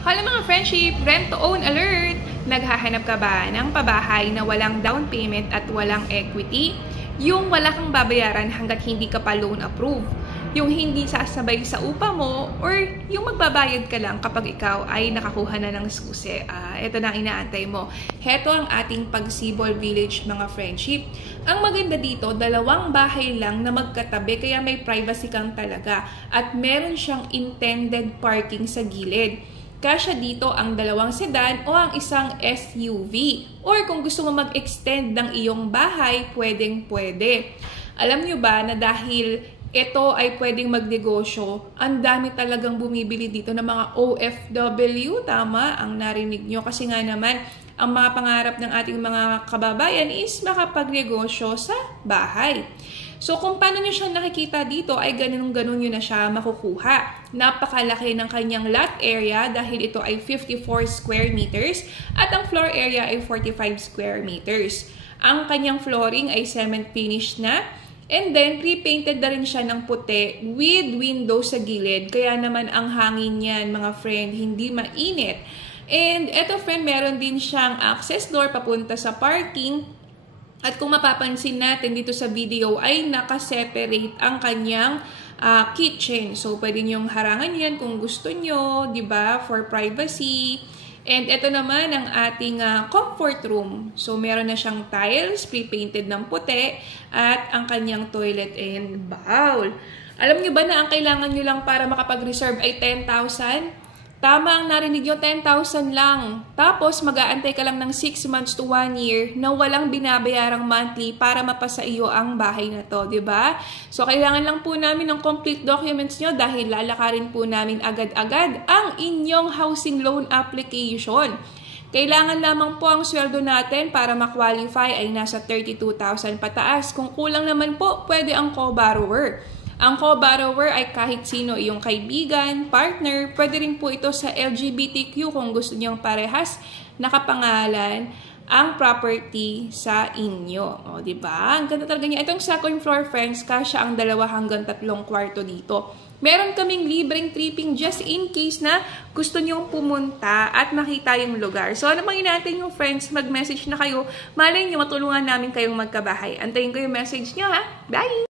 Hala mga friendship, rent-to-own alert! Naghahanap ka ba ng pabahay na walang down payment at walang equity? Yung wala kang babayaran hanggat hindi ka pa loan approved. Yung hindi sasabay sa upa mo or yung magbabayad ka lang kapag ikaw ay nakakuha na ng susi. Ito na ang inaantay mo. Heto ang ating Pagsibol Village mga friendship. Ang maganda dito, 2 bahay lang na magkatabi kaya may privacy kang talaga. At meron siyang intended parking sa gilid. Kasya dito ang 2 sedan o ang isang SUV. Or kung gusto mo mag-extend ng iyong bahay, pwedeng-pwede. Alam nyo ba na dahil ito ay pwedeng magnegosyo, ang dami talagang bumibili dito ng mga OFW, tama ang narinig nyo. Kasi nga naman, ang mga pangarap ng ating mga kababayan is makapagnegosyo sa bahay. So kung paano nyo siya nakikita dito ay ganun-ganun nyo na siya makukuha. Napakalaki ng kanyang lot area dahil ito ay 54 square meters at ang floor area ay 45 square meters. Ang kanyang flooring ay cement finish na. And then, pre-painted na rin siya ng puti with window sa gilid. Kaya naman ang hangin niyan, mga friend, hindi mainit. And eto friend, meron din siyang access door papunta sa parking. At kung mapapansin natin dito sa video ay nakaseparate ang kanyang kitchen. So, pwede niyong harangan yan kung gusto nyo, di ba? For privacy. And ito naman ang ating comfort room. So, meron na siyang tiles, pre-painted ng puti, at ang kanyang toilet and bowl. Alam niyo ba na ang kailangan niyo lang para makapag-reserve ay 10,000? Tama ang narinig nyo, 10,000 lang. Tapos, mag-aantay ka lang ng 6 months to 1 year na walang binabayarang monthly para mapasa iyo ang bahay na to, di ba? So, kailangan lang po namin ng complete documents nyo dahil lalakarin po namin agad-agad ang inyong housing loan application. Kailangan lamang po ang sweldo natin para ma-qualify ay nasa 32,000 pataas. Kung kulang naman po, pwede ang co-borrower. Ang co-borrower ay kahit sino, iyong kaibigan, partner, pwede rin po ito sa LGBTQ kung gusto niyong parehas nakapangalan ang property sa inyo. O, diba? Ang ganda talaga niya. Itong second floor, friends, kasya ang 2 hanggang 3 kwarto dito. Meron kaming libreng tripping just in case na gusto niyong pumunta at makita yung lugar. So, ano mang inaantay yung friends, mag-message na kayo. Malay niyo, matulungan namin kayong magkabahay. Antayin ko yung message niyo, ha? Bye!